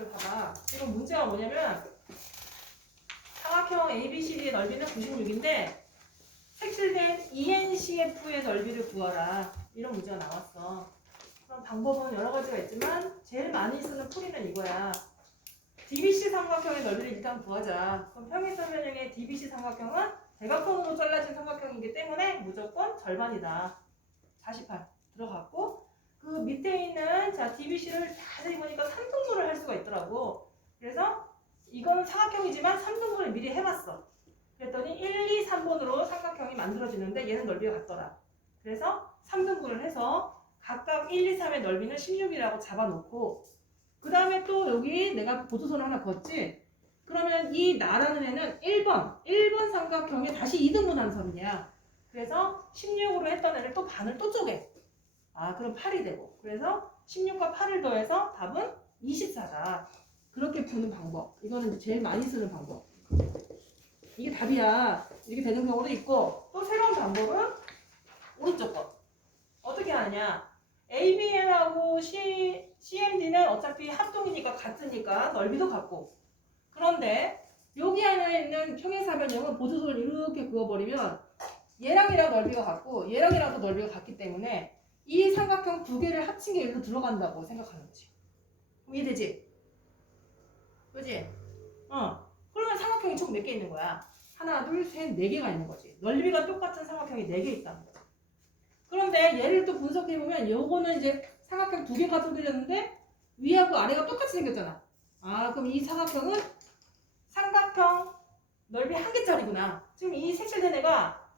얘들을 봐봐. 지금 문제가 뭐냐면 사각형 ABCD의 넓이는 96인데 색칠된 ENCF의 넓이를 구하라. 이런 문제가 나왔어. 그럼 방법은 여러 가지가 있지만 제일 많이 쓰는 풀이는 이거야. DBC 삼각형의 넓이를 일단 구하자. 그럼 평행선면형의 DBC 삼각형은 대각선으로 잘라진 삼각형이기 때문에 무조건 절반이다. 48 들어갔고 그 밑에 있는 자 DBC를 자세히 보니까 3등분을 할 수가 있더라고. 그래서 이거는 사각형이지만 3등분을 미리 해봤어. 그랬더니 1, 2, 3번으로 삼각형이 만들어지는데 얘는 넓이가 같더라. 그래서 3등분을 해서 각각 1, 2, 3의 넓이는 16이라고 잡아놓고 그 다음에 또 여기 내가 보조선 하나 걷지? 그러면 이 나라는 애는 1번, 1번 삼각형에 다시 2등분한 선이야. 그래서 16으로 했던 애를 또 반을 또 쪼개. 아, 그럼 8이 되고. 그래서 16과 8을 더해서 답은 24다. 그렇게 푸는 방법. 이거는 제일 많이 쓰는 방법. 이게 답이야. 이렇게 되는 경우도 있고, 또 새로운 방법은 오른쪽 거. 어떻게 하냐? ABN하고 C, CMD는 어차피 합동이니까 같으니까 넓이도 같고. 그런데 여기 안에 있는 평행사변형은 보조선을 이렇게 그어버리면 얘랑 얘랑 넓이가 같고 얘랑 얘랑도 넓이가 같기 때문에 이 삼각형 두 개를 합친 게 여기로 들어간다고 생각하는 거지. 이해되지? 그지? 어. 그러면 삼각형이 총 몇 개 있는 거야? 하나, 둘, 셋, 네 개가 있는 거지. 넓이가 똑같은 삼각형이 네 개 있다는 거야. 그런데 얘를 또 분석해 보면 요거는 이제 삼각형 두 개가 두드렸는데 위하고 아래가 똑같이 생겼잖아. 아, 그럼 이 삼각형은 삼각형 넓이 한 개짜리구나. 지금 이 색칠된 애가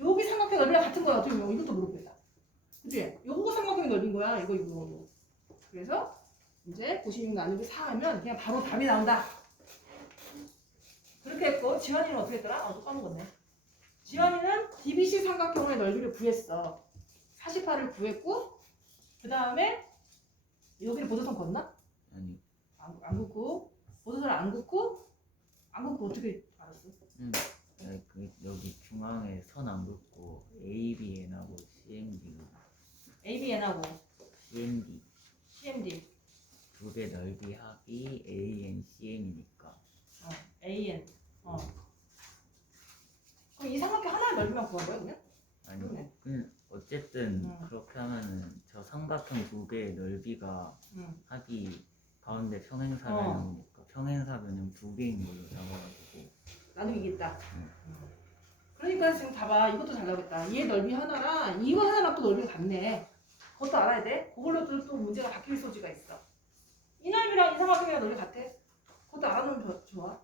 여기 삼각형 넓이랑 같은 거야. 지금 이것도 모르겠다. 그치? 요거 삼각형의 넓이인 거야. 이거, 이거, 이거. 그래서 이제 96 나누기 4 하면 그냥 바로 답이 나온다. 그렇게 했고, 지환이는 어떻게 했더라? 어, 또 까먹었네. 지환이는 DBC 삼각형의 넓이를 구했어. 48을 구했고, 그 다음에 여기를 보조선 걷나? 아니 안, 안 긋고, 보조선을 안 긋고, 안 긋고 어떻게 알았어? 네, 그 여기 중앙에 선 안 긋고 ABN하고 CMD ABN하고 CMD CMD, 두개 넓이 합이 AN CM이니까 어, AN. 어. 그럼 이 삼각형 하나의 넓이만 구한 거야, 그냥? 아니 그러네. 그 어쨌든 음. 그렇게 하면은 저 삼각형 두 개의 넓이가 응. 합이 가운데 평행사변형이니까 평행사변형 두 개인 걸로 잡아가지고 나누기겠다. 응. 음. 그러니까 지금 봐봐. 이것도 잘 나오겠다. 얘 넓이 하나랑 이거 하나랑 또 넓이가 같네. 그것도 알아야 돼. 그걸로도 또 문제가 바뀔 소지가 있어. 이 넓이랑 이 삼각형이랑 넓이 같아. 그것도 알아놓으면 좋- 좋아.